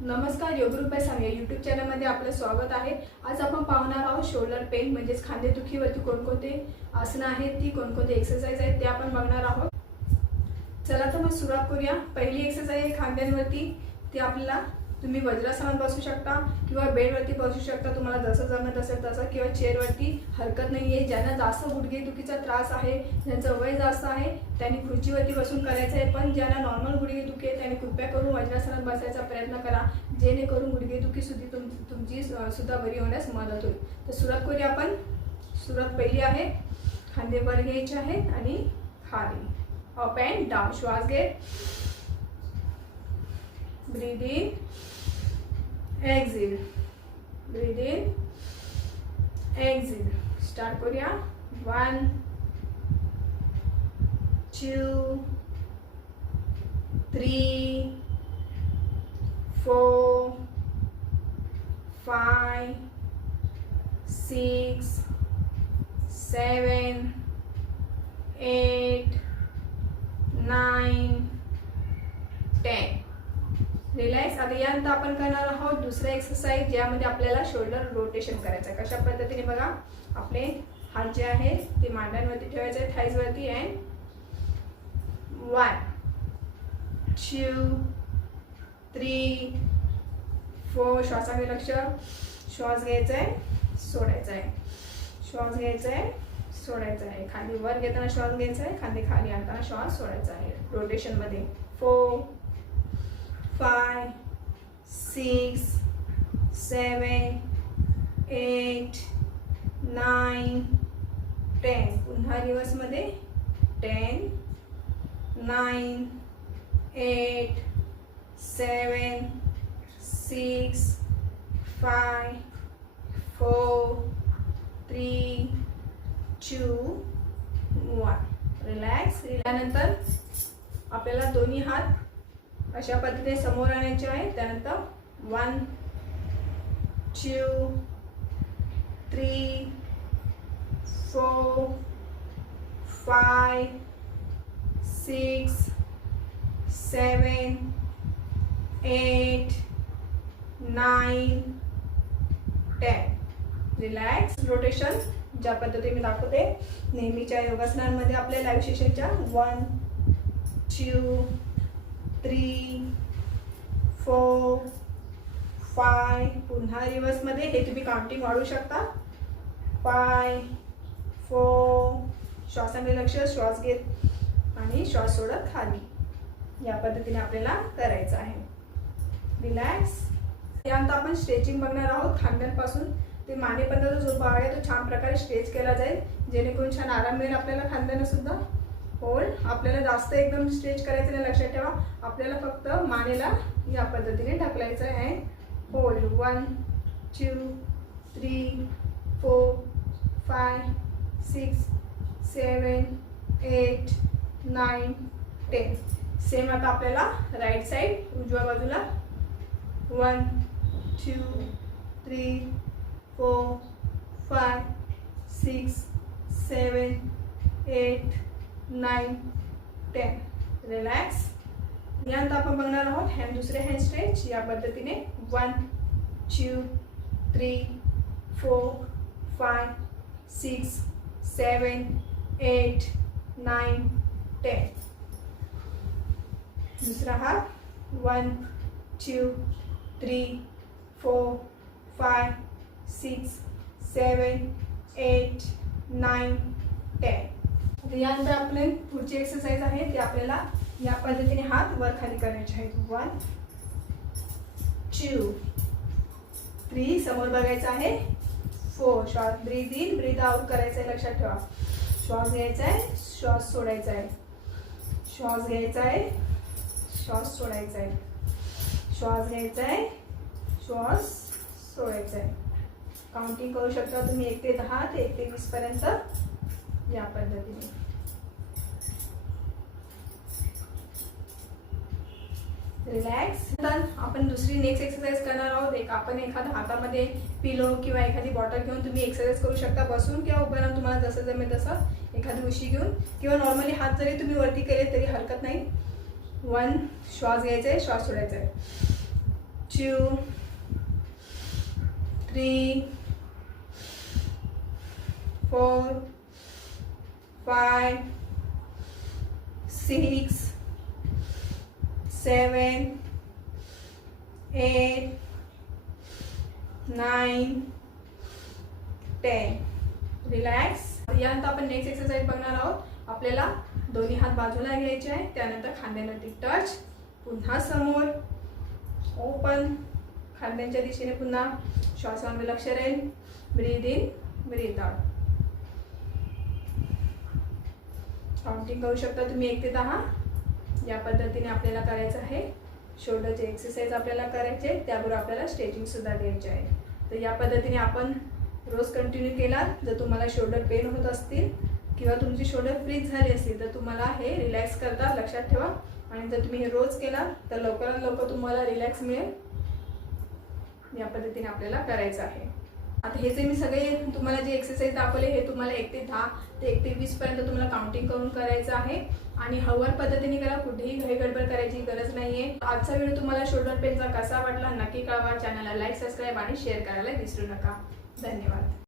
नमस्कार योगरूप सांगे यूट्यूब चॅनलमध्ये आपलं स्वागत आहे. आज आपण पाहणार आहोत शोल्डर पेन म्हणजेच खांदेदुखीवरती कोणकोणते आसनं आहेत ती कोणकोणते एक्सरसाइज आहेत ते आपण बघणार आहोत. चला तर मग सुरुवात करूया. पहिली एक्सरसाइज आहे खांद्यांवरती. ती आपल्याला तुम्ही वज्रासनात बसू शकता किंवा बेडवरती बसू शकता तुम्हाला जसं जमत असेल तसं किंवा चेअरवरती हरकत नाही आहे ज्यांना जास्त गुडघेदुखीचा त्रास आहे ज्यांचं वय जास्त आहे त्यांनी खुर्चीवरती बसून करायचं आहे पण ज्यांना नॉर्मल गुडघेदुखी आहे त्यांनी कृपया करून वज्रासनात बसायचा प्रयत्न करा. जेणेकरून गुडघेदुखी सुद्धा तुम तुमची सुद्धा बरी होण्यास मदत होईल. तर सुरुवात करूया आपण. सुरुवात पहिली आहे. खांदेवर घ्यायचे आणि खाली. अप अँड डाऊन श्वास घे breathe in exhale. Breathe in. Exhale. Start koruya one two three four five six seven eight nine ten. Relax आता यानंतर आपण करणार आहोत. दुसरा एक्सरसाइज ज्यामध्ये आपल्याला शोल्डर रोटेशन करायचं आहे. कशा पद्धतीने बघा? आपले हात जे आहे ते मांड्यांवरती ठेवायचे आहे थाईजवरती and one two three four श्वासाकडे लक्ष श्वास घ्यायचा आहे सोडायचा आहे. श्वास घ्यायचा आहे सोडायचा आहे. खाली वर घेताना श्वास घ्यायचा आहे खाली खाली आणताना श्वास सोडायचा आहे. रोटेशनमध्ये four five, six, seven, eight, nine, ten. पुन्हा रिवर्समध्ये ten nine eight seven six five four three two one relax त्यानंतर आपल्याला दोन्ही हात अशा पद्धतीने समोर आणायचे आहे. त्यानंतर one two three four five six seven eight nine ten relax rotation ज्या पद्धतीने मी दाखवते नेहमीच्या योगासनांमध्ये आपल्या live सेशनच्या one two three four five पुन्हा रिवर्समध्ये हे तुम्ही काउंटिंग वाढवू शकता. फाय फोर श्वासाने लक्ष श्वास घेत आणि श्वास सोडत खाली. या पद्धतीने आपल्याला करायचं आहे. रिलॅक्स त्यानंतर आपण स्ट्रेचिंग बघणार आहोत. खांद्यांपासून ते मानेपर्यंत जो भाग आहे तो छान प्रकारे स्ट्रेच केला जाईल. जेणेकरून छान आराम मिळेल आपल्याला खांद्यांना सुद्धा. होल आपल्याला जास्त एकदम स्ट्रेच करायचं नाही लक्षात ठेवा. आपल्याला फक्त मानेला या पद्धतीने ढकलायचं आहे. Whole one two three four five six seven eight nine ten same आता आपल्याला राईट साईड उजव्या बाजूला. One two three four five six seven eight nine ten relax यानंतर आपण बघणार आहोत. हँड दुसरे हँड स्ट्रेच या पद्धतीने one two three four five six seven eight nine ten दुसरा हात one two three four five six seven eight nine ten यानंतर आपले पुढची एक्सरसाइज आहे ती आपल्याला या पद्धतीने हात वर खाली करायचे आहेत. वन टू थ्री समोर बघायचं आहे. फोर श्वास ब्रीद इन ब्रीद आउट करायचं आहे लक्षात ठेवा. श्वास घ्यायचा आहे श्वास सोडायचा आहे. श्वास घ्यायचा आहे श्वास सोडायचा आहे. श्वास घ्यायचा आहे श्वास सोडायचा आहे. काउंटिंग करू शकता तुम्ही एक ते दहा ते एक ते वीस पर्यंत. या पद्धतीने. रिलॅक्स तर आपण दुसरी नेक्स्ट एक्सरसाइज करणार आहोत. एक आपण एखाद्या हातामध्ये पिलो किंवा एखादी बॉटल घेऊन तुम्ही एक्सरसाइज करू शकता. बसून किंवा उभं राहून तुम्हाला जसं जमेल तसं एखादी उशी घेऊन किंवा नॉर्मली हात जरी तुम्ही वरती केले तरी हरकत नाही. वन श्वास घ्यायचा आहे श्वास सोडायचा. आहे two three four five, six, seven, eight, nine, ten relax यानंतर आपण नेक्स्ट एक्सरसाइज बघणार आहोत. आपल्याला दोन्ही हात बाजूला घ्यायचे आहे त्यानंतर खांद्यावरती टच पुन्हा समोर. ओपन खांद्यांच्या दिशेने पुन्हा. श्वासावर लक्ष राहील breathe in breathe out counting करू शकता तुम्ही एक ते दहा. या पद्धतीने आपल्याला करायचं आहे. शोल्डरचे एक्सरसाइज आपल्याला करायचे त्याबरोबर आपल्याला स्ट्रेचिंगसुद्धा द्यायचे आहे. तर या पद्धतीने आपण रोज कंटिन्यू केला. जर तुम्हाला शोल्डर पेन होत असतील किंवा तुमची शोल्डर फ्रीज झाली असतील तर तुम्हाला हे रिलॅक्स करता लक्षात ठेवा. आणि जर तुम्ही हे रोज केला तर लवकरात लवकर तुम्हाला रिलॅक्स मिळेल. या पद्धतीने आपल्याला करायचं आहे. आता हे जे मी सगळे तुम्हाला जे एक्सरसाइज दाखवले हे तुम्हाला एक ते दहा ते एक ते वीस पर्यंत तुम्हाला काउंटिंग करून करायचं आहे. आणि हवर पद्धतीने करा कुठेही घाई गडबड करायची गरज नाहीये. आजचा व्हिडिओ तुम्हाला शोल्डर पेनचा कसा वाटला नक्की कळवा. चॅनलला लाईक सबस्क्राईब आणि शेअर करायला विसरू नका. धन्यवाद.